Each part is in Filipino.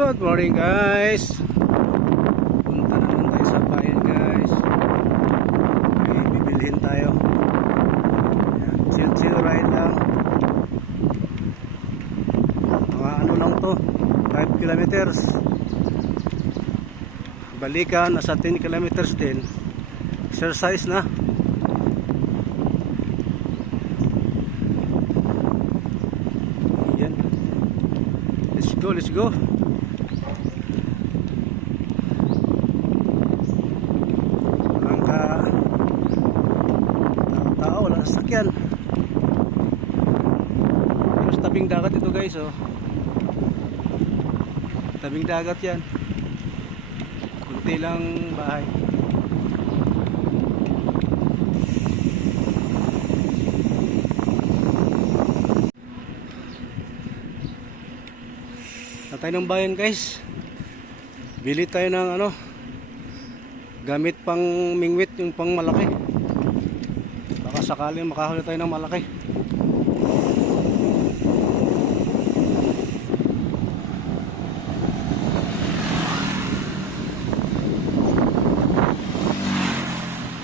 Good morning guys. Punta naman tayo sa bayan guys. May bibilhin tayo. Ayan, Chill chill ride lang. Mga ano lang to 5 kilometers. Balikan nasa 10 kilometers din. Exercise na. Let's go, let's go. Walang ka tao, walang sasakyan. Pero sa tabing dagat ito guys, oh. Tabing dagat yan. Kunti lang bahay. Tayo ng bayan guys. Bili tayo ng ano gamit pang mingwit yung pang malaki. Sakaling makahuli tayo ng malaki.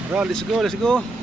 Tara, let's go, let's go.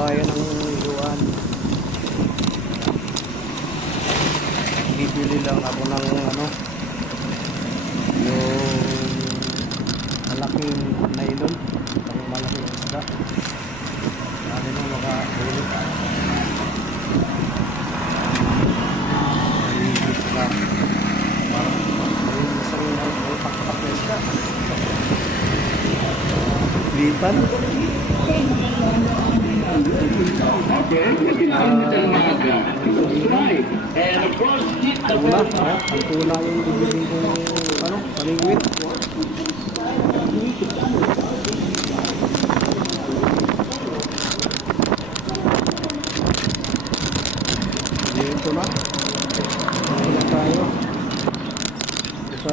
Bayan ng Luan. Bibili lang ako ng ano yung malaking nylon ang malaking isda ano nung makahuli na parang may isang may pakpak na isda Litan. Tuna, ah, ang tuna yung bibili ko ano, palingwit. Yung tuna. Tuna tayo. Sa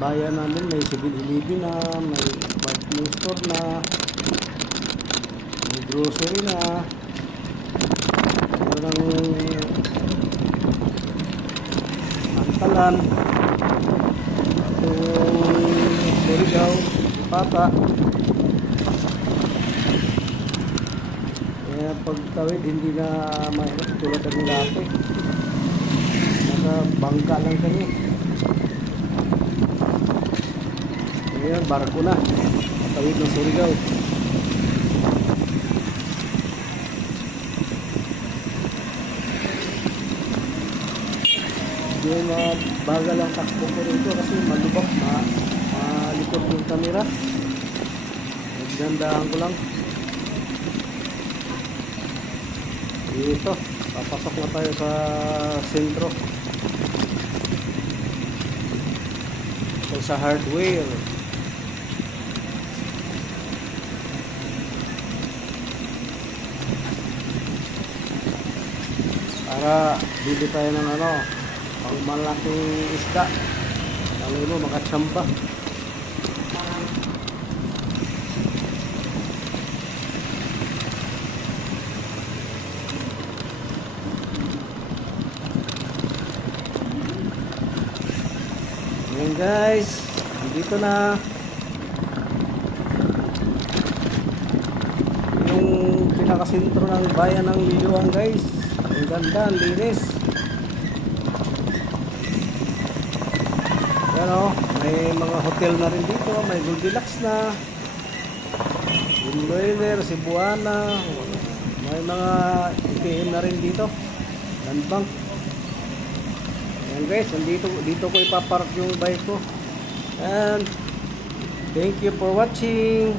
bayan namin may 7-Eleven na, may department store na, grocery na, parang Antalan, atong Surigao, pata. Kaya pagtawid hindi na mahirap tulad ng dati. Nasa bangka lang kami. Ngayon, barko na. Tawid ng Surigao. Yung mga bagal ang takbo ko rito kasi malubak, ma malikot yung camera. Nagdandahan ko lang. Dito, papasok na tayo sa sentro. So, sa hardware. Para bili tayo ng ano, pang malaking isda. Ang ino, makatsamba. Ayan guys, dito na yung pinakasentro ng bayan ng Liluang guys. Ang ganda, ang linis. Yan o, may mga hotel na rin dito, may Goldilocks na. Windoiler, Cebuana, may mga IPM na rin dito. Landbank. Ayan guys, dito, dito ko ipapark yung bike ko. And thank you for watching.